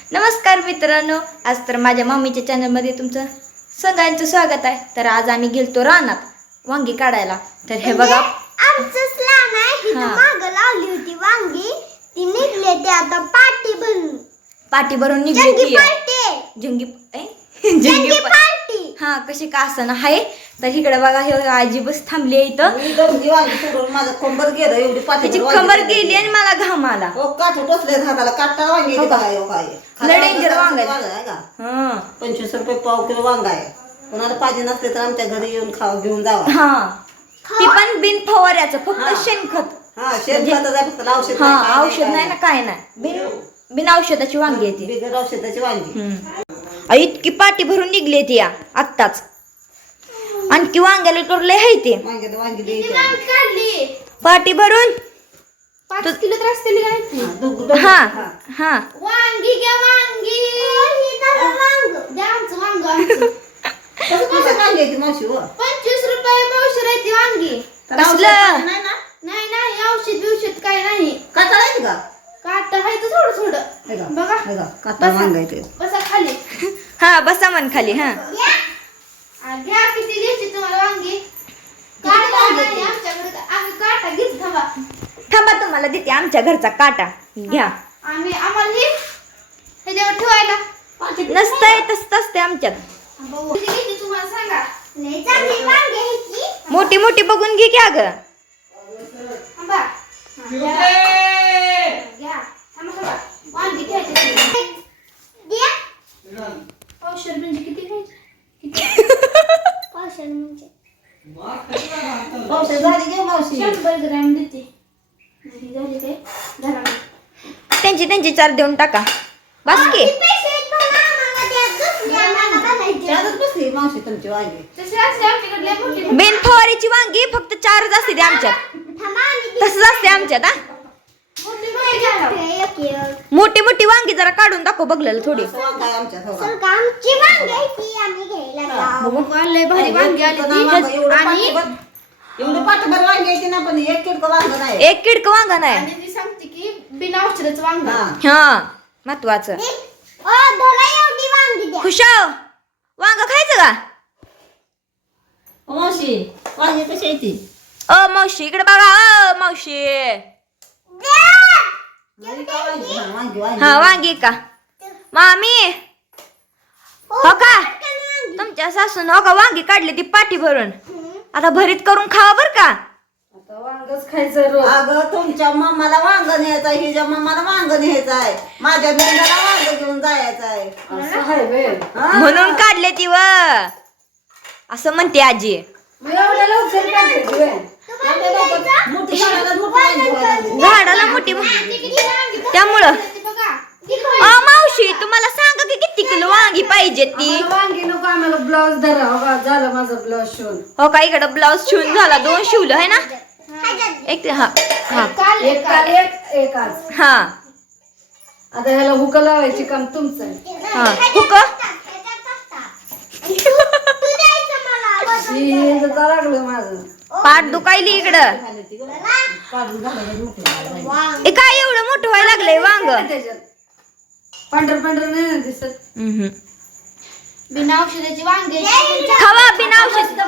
नमस्कार मित्रांनो, आज तर माझ्या मम्मीच्या चॅनलमध्ये तुमचं सगळ्यांचं स्वागत आहे. तर आज आम्ही गेलतो रानात वांगी काढायला. तर हे बघा आमचंच लहान आहे तिथं मागं लावली होती वांगी, ती निघले ते आता पाटी भरून निघली जंगी ती पार्टी जंगी जंगी पार्टी. हा कशी का असं आहे. तर इकडे बघा हे आजी बस थांबली आहे इथं. माझं कंबर गेलं एवढी त्याची कमर गेली आणि मला घाम आला. काठ टोचले हाताला काटा वांगे लय डेंजर वांग आहे का. हा 25 रुपये पाव किलो वांगा आहे. कोणाला पाहिजे नसते तर आमच्या घरी येऊन घेऊन जावा. हा ती पण बिन फवाऱ्याचं, फक्त शेणखत. हा शेणखत फक्त औषध हा औषध नाही ना, काय नाही, बिन औषधाची वांगी येते. बिगर औषधाची वांगी. इतकी पाटी भरून निघली ती या आत्ताच. आणखी वांग्याला तर लय आहे ते वांगी काढली पाटी भरून 5 किलो तर असतील काय. हा हा वांगी घ्या वांगी, द्या आमचं वांग. मावशी 25 रुपये पावशेर आहे ती वांगी. कसलं नाही औषध काय नाही. काटाळायची का काट आहे तर थोडं बघा. काटा वांगा येते. बसा खाली. हा बसा मन खाली. हा घ्या किती घ्यायची तुम्हाला वांगी. काटा नाही आमच्याकडे, आम्ही काटा घेत थांबा. थांबा, तुम्हाला देते आमच्या घरचा काटा घ्या. आम्हाला हे ह्याच्यावर ठेवायला नसतंय तसं असते आमच्यात. किती घ्यायची तुम्हाला सांगा. लय चांगली वांगी घ्यायची. मोठी मोठी बघून घे की अगं. थांबा. घ्या थांबा. वांगी घ्यायची. द्या पावशेर म्हणजे किती घ्यायची. पावशेर म्हणजे झाली घेऊ मावशी. 100 ग्रॅम देते. झाली काय धरा. त्यांची 4 देऊन टाका बस की. मावशी तुमची वांगी बिन फवारीची वांगी फक्त 4च असते ते आमच्यात. तसंच असते आमच्यात. हा मोठी मोठी वांगी जरा काढून दाखव बघलेलं थोडी. भारी वांगी आली एवढी पाठभर वांगी येते ना, पण एक किडक वांग नाही. एक किडक वांग नाही. आणि ती सांगते की बिना औषधाचं वांग. हा महत्वाचं. खुशाव वांग खायचं का. मावशी वांगी कशी येते. मावशी इकडे बघा. मावशी हा वांगी का मामी. हो का तुमच्या सासून हो का वांगी काढली ती पाठी भरून. आता भरीत करून खावा बर का. वांगच खायचं. अगं तुमच्या मम्माला वांग न्यायचं आहे, हिच्या मम्माला वांग न्यायचं आहे, माझ्या मेंढ्याला वांग घेऊन जायचं आहे. म्हणून काढले ती व असं म्हणते आजी. झाडाला मोठी त्यामुळं. मावशी तुम्हाला सांगा की किती किलो वांगी पाहिजे ती. वांगी नको आम्हाला ब्लाऊज धरा. झालं माझं ब्लाऊज शिवून. हो का इकडं ब्लाऊज शिवून झाला. 2 शिवलं आहे ना. एक हा हा एक आज. हा आता ह्याला हुक लावायची काम तुमचं आहे. हा हुक लागलं माझं पाठ दुखायली इकडं. काय एवढं मोठं व्हायला लागलंय वांग. पांढर नाही ना दिसत. बिना औषधाची वांगी खावा बिना औषध.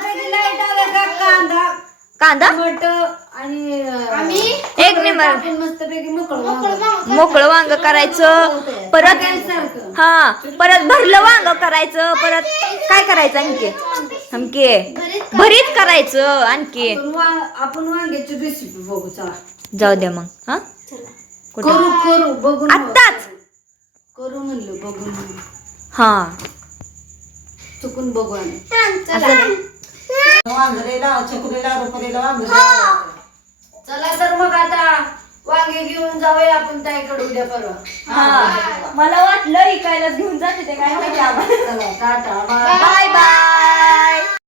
कांदा टमाट आणि आम्ही एक नंबर मस्तपैकी मोकळं वांग करायचं. परत हा परत भरलं वांग करायचं. परत काय करायचं आणखी भरीत करायचं. आणखी आपण वांग्याची रेसिपी बघू. चला जाऊ द्या मग. हा करू बघून आत्ताच करू म्हणलं बघून. हा चुकून बघू आम्ही. चला तर मग आता वांगे घेऊन जाऊया आपण ताईकडे उद्या परवा. हा मला वाटलं इकायला घेऊन जाते ते काय माहिती. Tata bye bye.